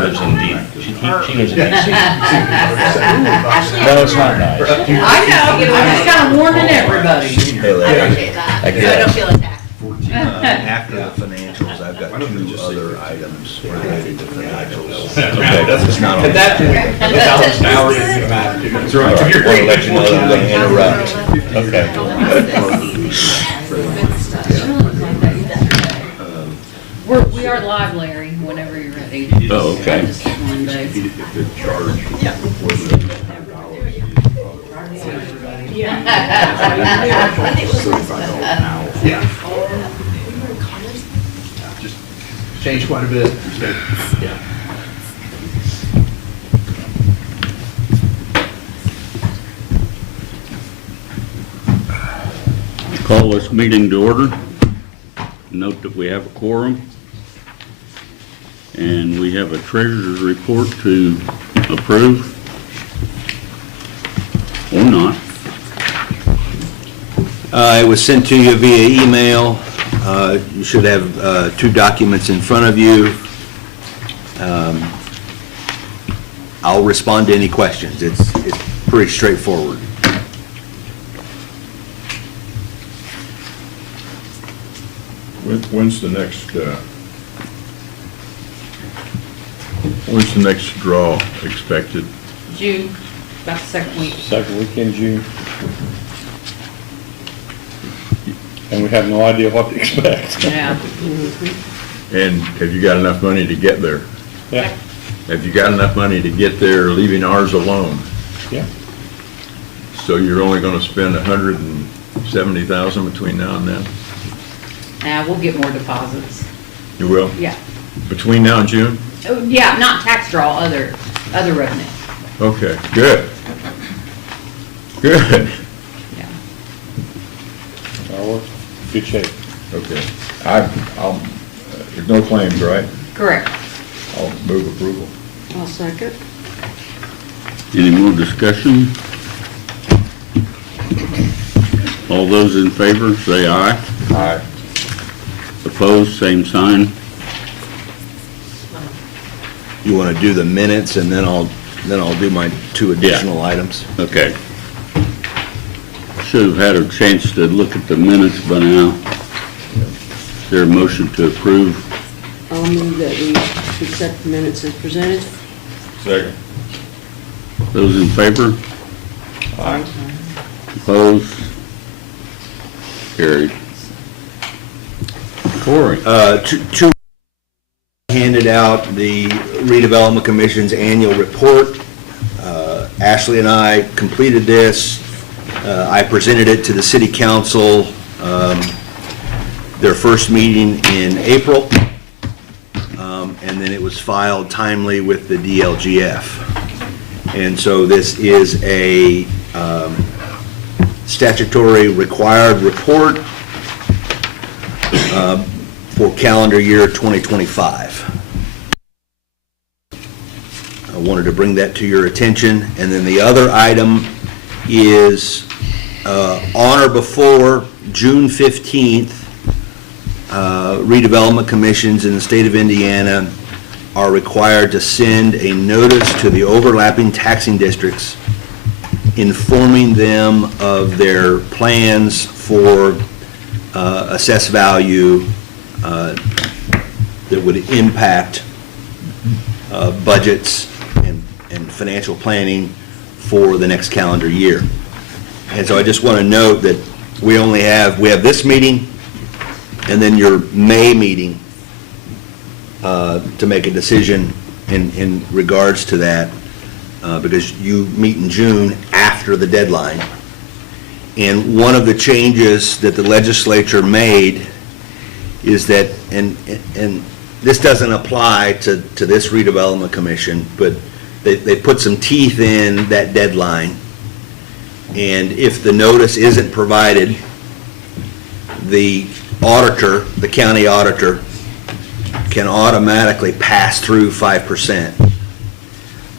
lives in she lives in DC. No, it's not nice. I know, I'm just kind of warning everybody. Hey, I Larry, appreciate that, I so I guess. don't feel attacked. after the financials, I've got 2 other items related to financials. Okay. It's not on. At that point, the balanced hour is gonna matter too. That's right. I want to let you know that I'm going to interrupt. Okay. We are live, Larry, whenever you're ready. Oh, okay. Just one day. Changed quite a bit. Yeah. Call this meeting to order. Note that we have a quorum. And we have a treasurer's report to approve. Or not. It was sent to you via email. You should have 2 documents in front of you. I'll respond to any questions. It's pretty straightforward. When's the next draw expected? June, about the second week. Second weekend, June. And we have no idea what to expect. Yeah. And have you got enough money to get there? Yeah, Have you got enough money to get there, leaving ours alone? yeah. So you're only gonna spend $170,000 between now and then? We'll get more deposits. You will? Yeah. Between now and June? Oh, yeah, not tax draw, other revenue. Okay, good. Good. Yeah. We're in good shape. Okay. I'll, there's no claims, right? Correct. I'll move approval. I'll second. Any more discussion? All those in favor, say aye. Aye. Opposed, same sign. You want to do the minutes, and then I'll do my 2 additional items. Okay. Should have had a chance to look at the minutes by now. Is there a motion to approve? I'll move that we accept the minutes as presented. Second. Those in favor? Aye. Opposed? Carried. Corey? Two handed out the Redevelopment Commission's annual report. Ashley and I completed this. I presented it to the City Council, their first meeting in April, and then it was filed timely with the DLGF. And so this is a statutory required report for calendar year 2025. I wanted to bring that to your attention. And then the other item is on or before June 15th, redevelopment commissions in the state of Indiana are required to send a notice to the overlapping taxing districts informing them of their plans for assessed value that would impact budgets and financial planning for the next calendar year. And so I just want to note that we have this meeting and then your May meeting to make a decision in regards to that, because you meet in June after the deadline. And one of the changes that the legislature made is that, and this doesn't apply to this redevelopment commission, but they put some teeth in that deadline. And if the notice isn't provided, the auditor, the county auditor, can automatically pass through 5%.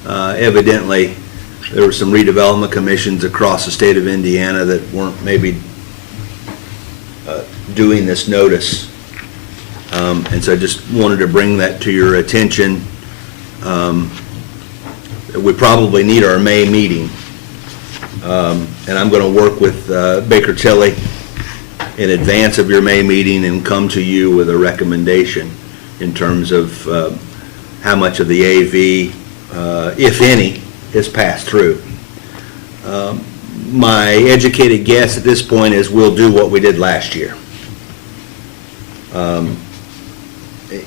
Evidently, there were some redevelopment commissions across the state of Indiana that weren't maybe doing this notice. And so I just wanted to bring that to your attention. we probably need our May meeting. And I'm going to work with Baker Tilly in advance of your May meeting and come to you with a recommendation in terms of how much of the AV, if any, has passed through. My educated guess at this point is we'll do what we did last year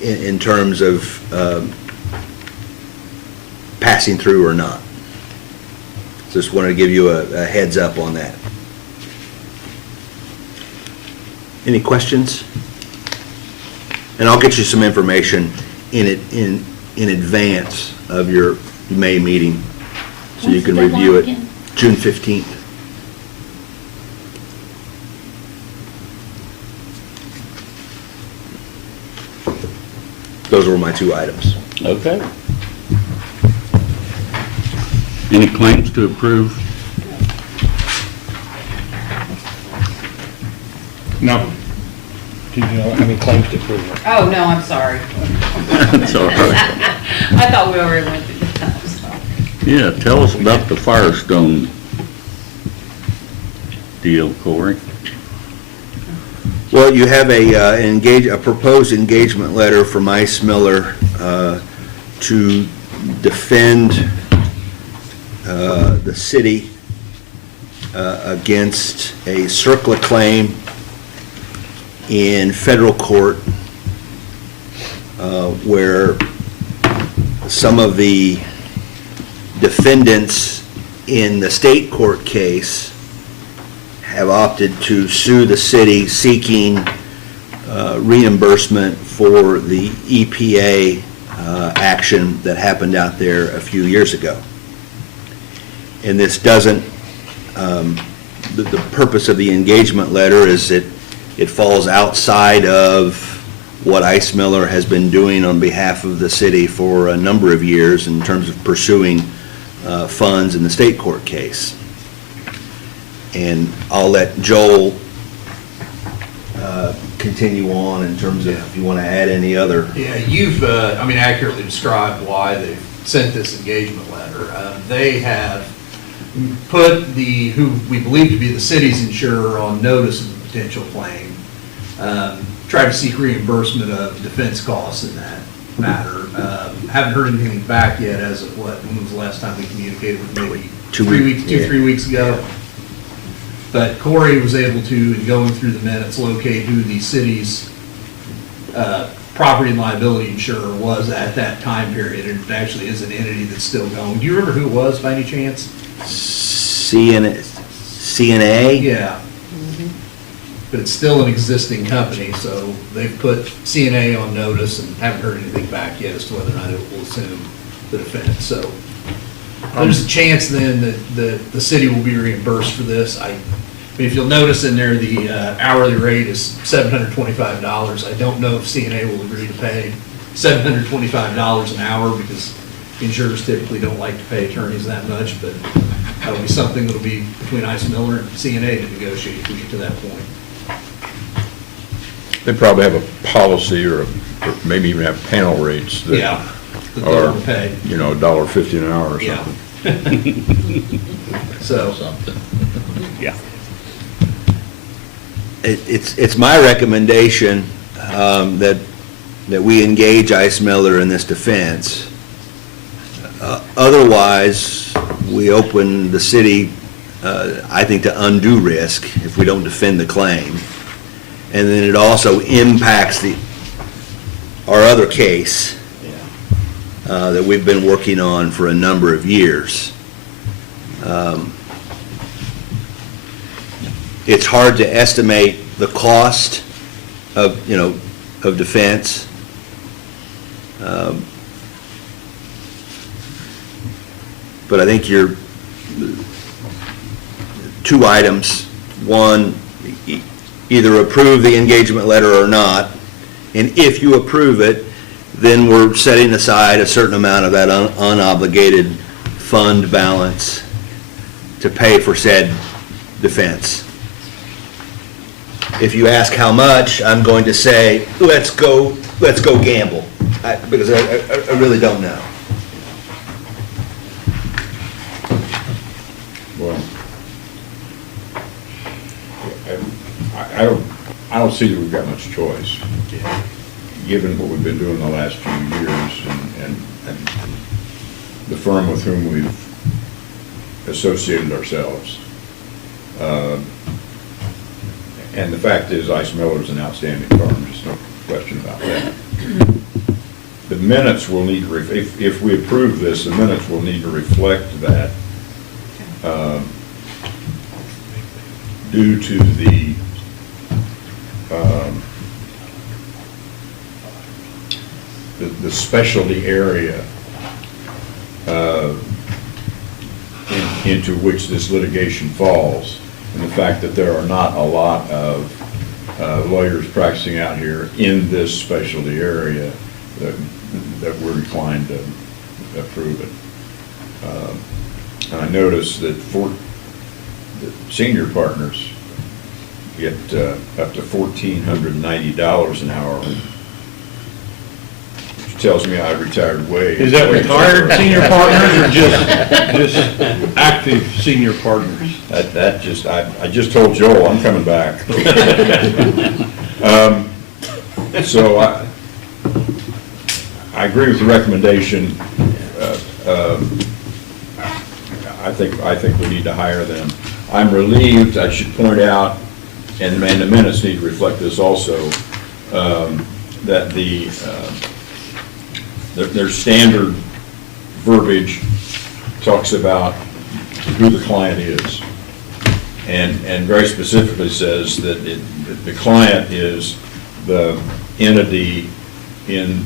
in terms of passing through or not. Just wanted to give you a heads up on that. Any questions? And I'll get you some information in advance of your May meeting, so you When's can the review it. deadline again? June 15th. Those were my two items. Okay. Any claims to approve? No. Do you know how many claims to approve? Oh, no, I'm sorry. That's all right. I thought we already went through that. I'm sorry. Yeah, tell us about the Firestone deal, Corey. Well, you have a proposed engagement letter from Ice Miller to defend the city against a CERCLA claim in federal court where some of the defendants in the state court case have opted to sue the city seeking reimbursement for the EPA action that happened out there a few years ago. And this doesn't, the purpose of the engagement letter is that it falls outside of what Ice Miller has been doing on behalf of the city for a number of years in terms of pursuing funds in the state court case. And I'll let Joel continue on in terms of if you want to add any other. Yeah, you've, accurately described why they've sent this engagement letter. They have put who we believe to be the city's insurer on notice of a potential claim, tried to seek reimbursement of defense costs in that matter. Haven't heard anything back yet as of when was the last time we communicated with them? Maybe 3 weeks ago. But Corey was able to, in going through the minutes, locate who the city's property and liability insurer was at that time period. And it actually is an entity that's still going. Do you remember who it was by any chance? CNA? Yeah. But it's still an existing company, so they've put CNA on notice and haven't heard anything back yet as to whether or not it will assume the defense. So there's a chance then that the city will be reimbursed for this. I mean, if you'll notice in there, the hourly rate is $725. I don't know if CNA will agree to pay $725 an hour because insurers typically don't like to pay attorneys that much, but that'll be something that'll be between Ice Miller and CNA to negotiate if we get to that point. They probably have a policy or maybe even have panel rates that Yeah, that they'll are, pay. $1.50 an hour or Yeah. something. So, Yeah. It's my recommendation that we engage Ice Miller in this defense. Otherwise, we open the city, I think, to undue risk if we don't defend the claim. And then it also impacts our other case that we've been working on for a number of years. It's hard to estimate the cost of defense. But I think you're two items. One, either approve the engagement letter or not, and if you approve it, then we're setting aside a certain amount of that unobligated fund balance to pay for said defense. If you ask how much, I'm going to say, let's go gamble, because I really don't know. I don't see that we've got much choice, given what we've been doing the last few years and the firm with whom we've associated ourselves. And the fact is, Ice Miller's an outstanding firm, there's no question about that. The minutes will need, if we approve this, the minutes will need to reflect that, due to the specialty area into which this litigation falls, and the fact that there are not a lot of lawyers practicing out here in this specialty area, that we're inclined to approve it. And I noticed that the senior partners get up to $1,490 an hour, which tells me I retired way. Is that retired senior partners or just active senior partners? That just, I just told Joel I'm coming back. So I agree with the recommendation. I think we need to hire them. I'm relieved, I should point out, and the minutes need to reflect this also, that their standard verbiage talks about who the client is, and very specifically says that the client is the entity in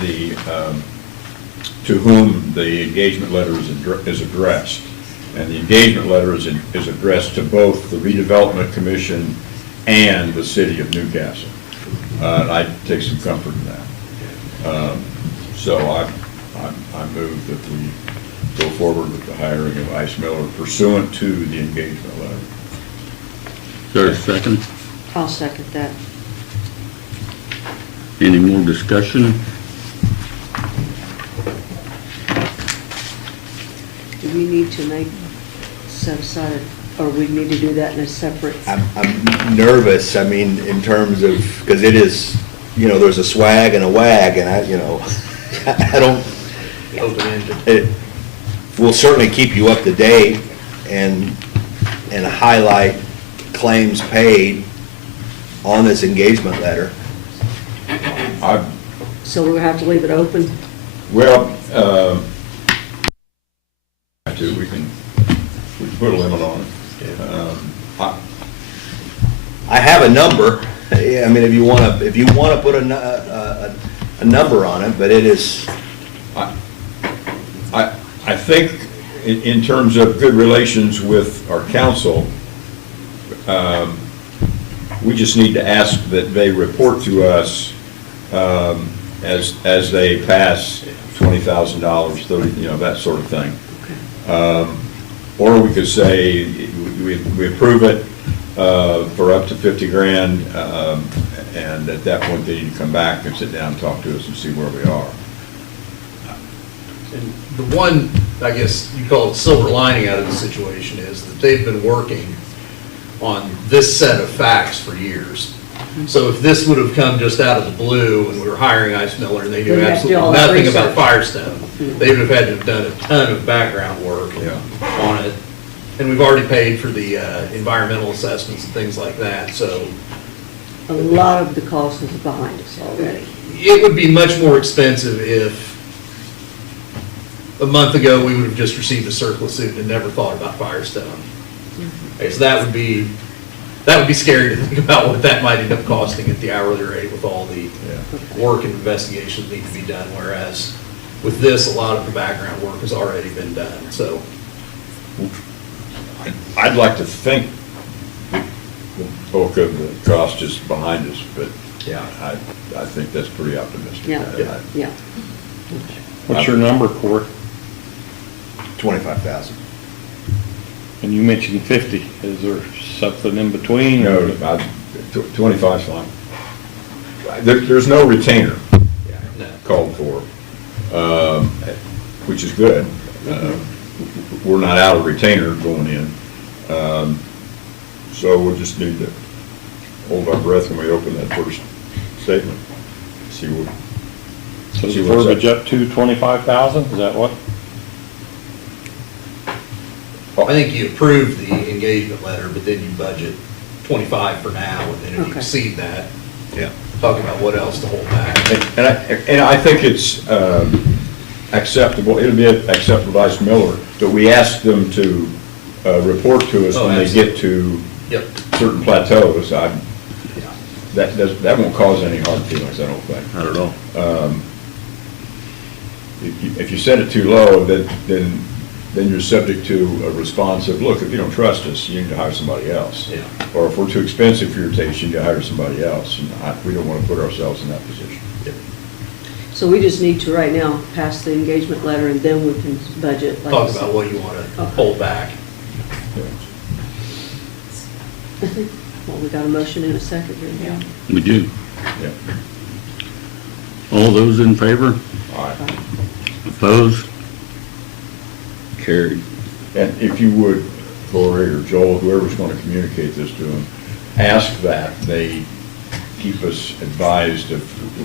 the to whom the engagement letter is addressed. And the engagement letter is addressed to both the Redevelopment Commission and the City of Newcastle. And I take some comfort in that. So I move that we go forward with the hiring of Ice Miller pursuant to the engagement letter. Is there a second? I'll second that. Any more discussion? Do we need to set aside, or we need to do that in a separate? I'm nervous, I mean, in terms of, because it is, there's a swag and a wag, and I don't, it will certainly keep you up to date and highlight claims paid on this engagement letter. So we're gonna have to leave it open? Well, we can put a limit on it. I have a number, I mean, if you want to put a number on it, but it is. I think in terms of good relations with our council, we just need to ask that they report to us as they pass $20,000, $30,000, that sort of thing. Or we could say, we approve it for up to 50 grand, and at that point, they need to come back and sit down and talk to us and see where we are. And the one, I guess you call it silver lining out of the situation is that they've been working on this set of facts for years. So if this would have come just out of the blue and we were hiring Ice Miller and they knew They'd have to do all absolutely that nothing about research. Firestone, they would have had to have done a ton of background work on it. And we've already paid for the environmental assessments and things like that, so A lot of the cost is behind us already. it would be much more expensive if a month ago we would have just received a surplus suit and never thought about Firestone. Okay, so that would be scary to think about what that might end up costing at the hourly rate with all the work and investigations that need to be done, whereas with this, a lot of the background work has already been done, so. I'd like to think the bulk of the cost is behind us, but yeah, I think that's pretty optimistic. Yeah. What's your number, Court? 25,000. And you mentioned 50. Is there something in between? No, 25 is fine. There's no retainer called for, which is good. We're not out of retainer going in. So we'll just need to hold our breath when we open that first statement. See what, So see the what's verbiage up to 25,000, is that what? I think you approve the engagement letter, but then you budget 25 for now, and then if you Okay. exceed that, Yeah. talk about what else to hold back. And I think it's acceptable, it'll be acceptable to Vice Miller, that we ask them to report to us Oh, when they absolutely. get to Yep. certain plateaus. Yeah. That won't cause any hard feelings, I don't think. Not at all. If you set it too low, then you're subject to a response of, look, if you don't trust us, you need to hire somebody else. Yeah. Or if we're too expensive for your taste, you need to hire somebody else. And we don't want to put ourselves in that position. So we just need to right now pass the engagement letter and then we can budget. like Talk you said. about what you want to Okay. hold back. Well, we got a motion in a second here. Yeah. We do. Yeah. All those in favor? All right. Opposed? Carried. And if you would, Lori or Joel, whoever's going to communicate this to them, ask that they keep us advised of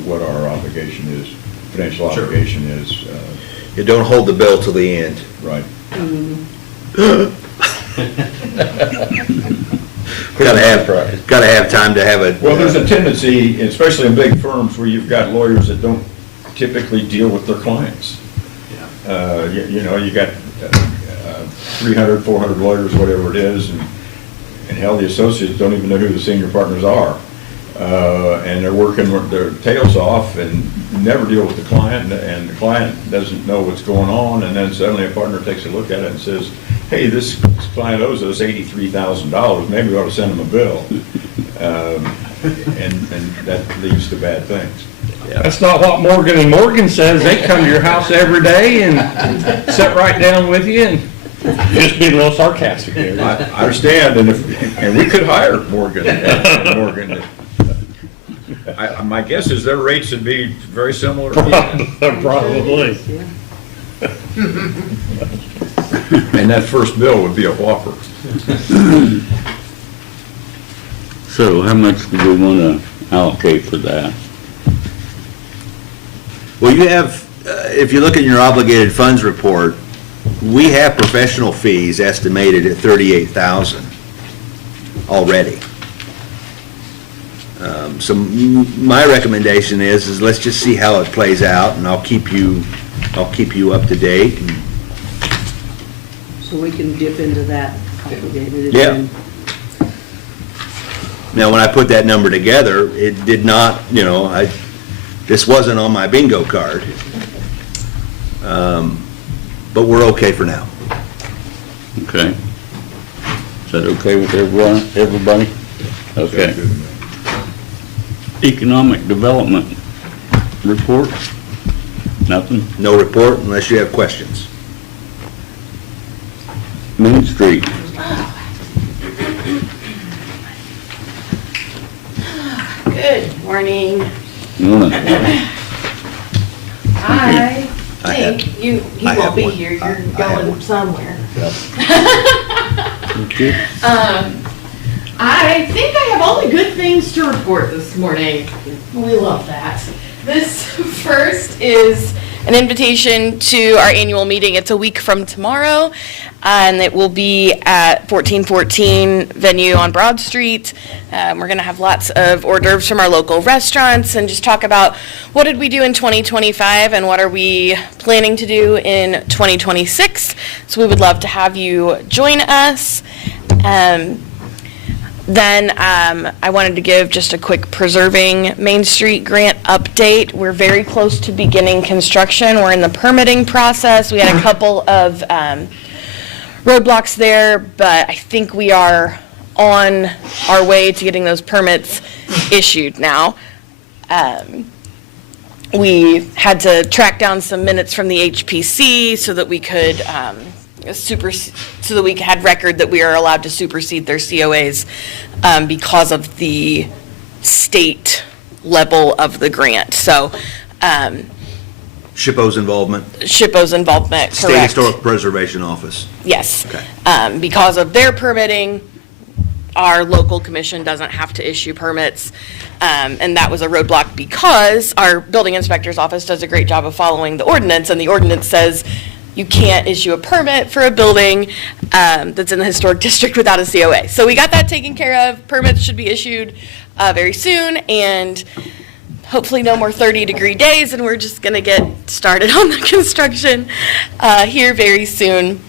what our obligation is, financial Sure. obligation is, You don't hold the bill till the end. right? Gotta have time to have it. Well, there's a tendency, especially in big firms, where you've got lawyers that don't typically deal with their clients. You know, you got 300, 400 lawyers, whatever it is, and hell, the associates don't even know who the senior partners are. And they're working their tails off and never deal with the client, and the client doesn't know what's going on, and then suddenly a partner takes a look at it and says, hey, this client owes us $83,000, maybe we ought to send them a bill. And that leads to bad things. That's not what Morgan and Morgan says. They come to your house every day and sit right down with you and just being a little sarcastic there. I understand, and we could hire Morgan and Morgan. My guess is their rates would be very similar. Probably. Yeah. And that first bill would be a whopper. So how much do we want to allocate for that? Well, you have, if you look at your obligated funds report, we have professional fees estimated at $38,000 already. So my recommendation is let's just see how it plays out, and I'll keep you up to date. And So we can dip into that obligated. Yeah. and Now, when I put that number together, it did not, this wasn't on my bingo card. But we're okay for now. Okay. Is that okay with everybody? Okay. Economic development report? Nothing? No report unless you have questions. Main Street? Good morning. Morning. I I think you I won't have be one. here, I you're have going one. somewhere. Okay. I think I have only good things to report this morning. We love that. This first is an invitation to our annual meeting. It's a week from tomorrow, and it will be at 1414 venue on Broad Street. We're going to have lots of hors d'oeuvres from our local restaurants and just talk about what did we do in 2025 and what are we planning to do in 2026. So we would love to have you join us. Then I wanted to give just a quick Preserving Main Street grant update. We're very close to beginning construction. We're in the permitting process. We had a couple of roadblocks there, but I think we are on our way to getting those permits issued now. We had to track down some minutes from the HPC so that we could so that we had record that we are allowed to supersede their COAs because of the state level of the grant. So SHPO's involvement, SHPO's involvement, State correct. Historic Preservation Office. Yes. Okay. Because of their permitting, our local commission doesn't have to issue permits. And that was a roadblock because our building inspector's office does a great job of following the ordinance, and the ordinance says you can't issue a permit for a building that's in the historic district without a COA. So we got that taken care of. Permits should be issued very soon, and hopefully no more 30-degree days, and we're just going to get started on the construction here very soon.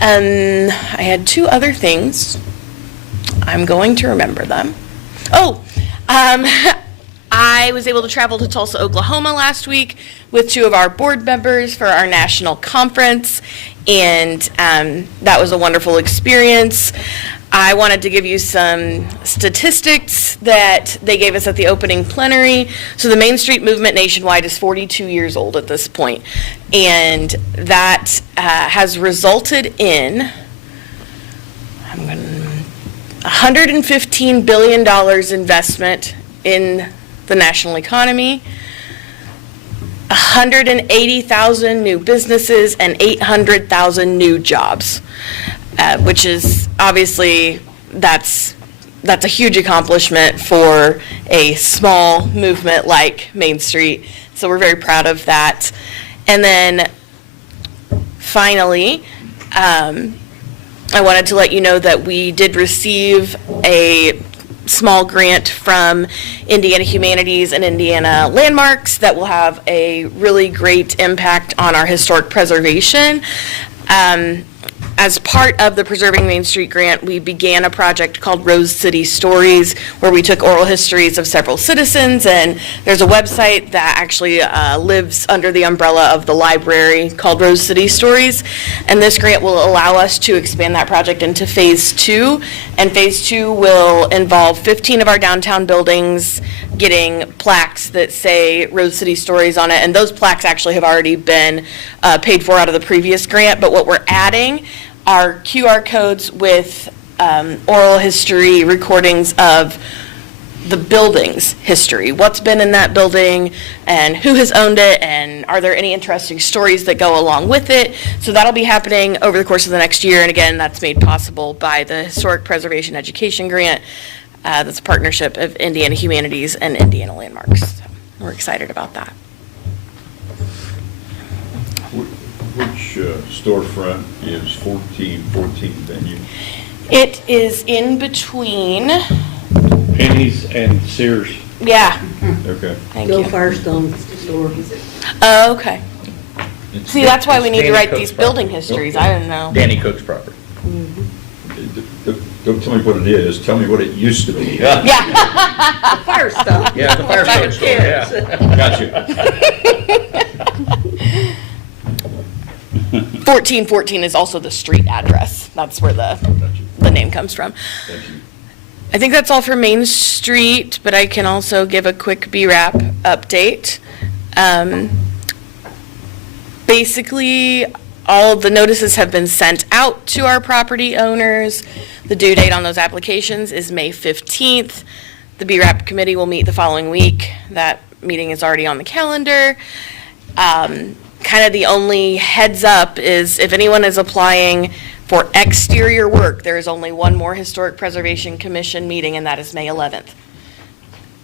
I had two other things. I'm going to remember them. Oh, I was able to travel to Tulsa, Oklahoma last week with two of our board members for our national conference, and that was a wonderful experience. I wanted to give you some statistics that they gave us at the opening plenary. So the Main Street movement nationwide is 42 years old at this point, and that has resulted in $115 billion investment in the national economy, 180,000 new businesses, and 800,000 new jobs. Which is obviously, that's a huge accomplishment for a small movement like Main Street. So we're very proud of that. And then finally, I wanted to let you know that we did receive a small grant from Indiana Humanities and Indiana Landmarks that will have a really great impact on our historic preservation. As part of the Preserving Main Street grant, we began a project called Rose City Stories, where we took oral histories of several citizens, and there's a website that actually lives under the umbrella of the library called Rose City Stories, and this grant will allow us to expand that project into Phase 2, and Phase 2 will involve 15 of our downtown buildings getting plaques that say Rose City Stories on it, and those plaques actually have already been paid for out of the previous grant, but what we're adding are QR codes with oral history recordings of the building's history, what's been in that building and who has owned it, and are there any interesting stories that go along with it. So that'll be happening over the course of the next year, and again, that's made possible by the Historic Preservation Education Grant. That's a partnership of Indiana Humanities and Indiana Landmarks. So we're excited about that. Which storefront is 1414 venue? It is in between, Pennies and Sears. yeah, Okay. thank Go you. Firestone store. Oh, okay. It's- See, that's why we It's need to Danny write Cook's these building property. histories, I didn't know. Danny Cook's property. Don't tell me what it is, tell me what it used to be. Yeah. Yeah, Firestone. Yeah, the Firestone store, yeah. Got you. 1414 is also the street address, that's where the name comes from. Thank you. I think that's all for Main Street, but I can also give a quick BRAP update. Basically, all of the notices have been sent out to our property owners. The due date on those applications is May 15th. The BRAP committee will meet the following week. That meeting is already on the calendar. Kind of the only heads up is if anyone is applying for exterior work, there is only one more Historic Preservation Commission meeting, and that is May 11th.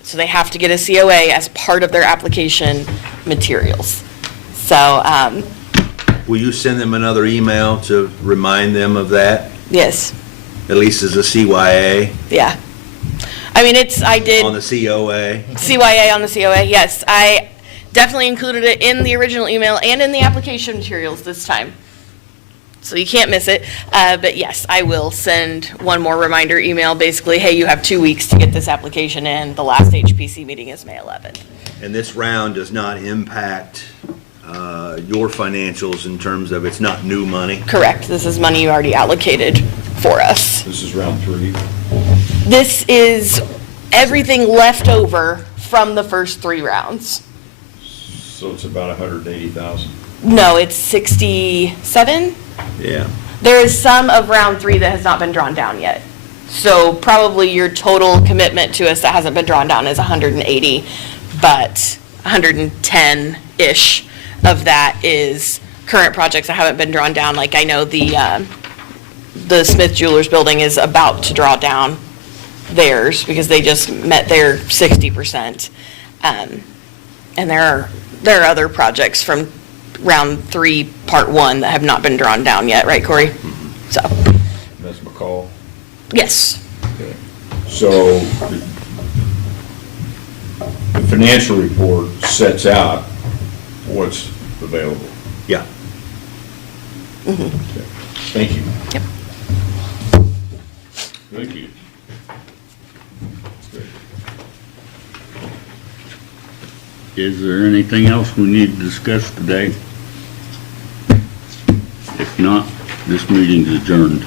So they have to get a COA as part of their application materials. So, Will you send them another email to remind them of that, yes, at least as a CYA yeah. I mean, I did. on the COA? CYA on the COA, yes. I definitely included it in the original email and in the application materials this time. So you can't miss it. But yes, I will send one more reminder email, basically, hey, you have 2 weeks to get this application in. The last HPC meeting is May 11th. And this round does not impact your financials in terms of it's not new money? Correct. This is money you already allocated for us. This is round 3. This is everything left over from the first 3 rounds. So it's about 180,000. No, it's 67. Yeah. There is some of round 3 that has not been drawn down yet. So probably your total commitment to us that hasn't been drawn down is 180, but 110-ish of that is current projects that haven't been drawn down. Like I know the the Smith Jewelers building is about to draw down theirs because they just met their 60%. And there are other projects from round 3, part 1 that have not been drawn down yet, right, Corey? So, Ms. McCall? yes. So the financial report sets out what's available. Yeah. Okay. Thank you. Yep. Thank you. Is there anything else we need to discuss today? If not, this meeting's adjourned.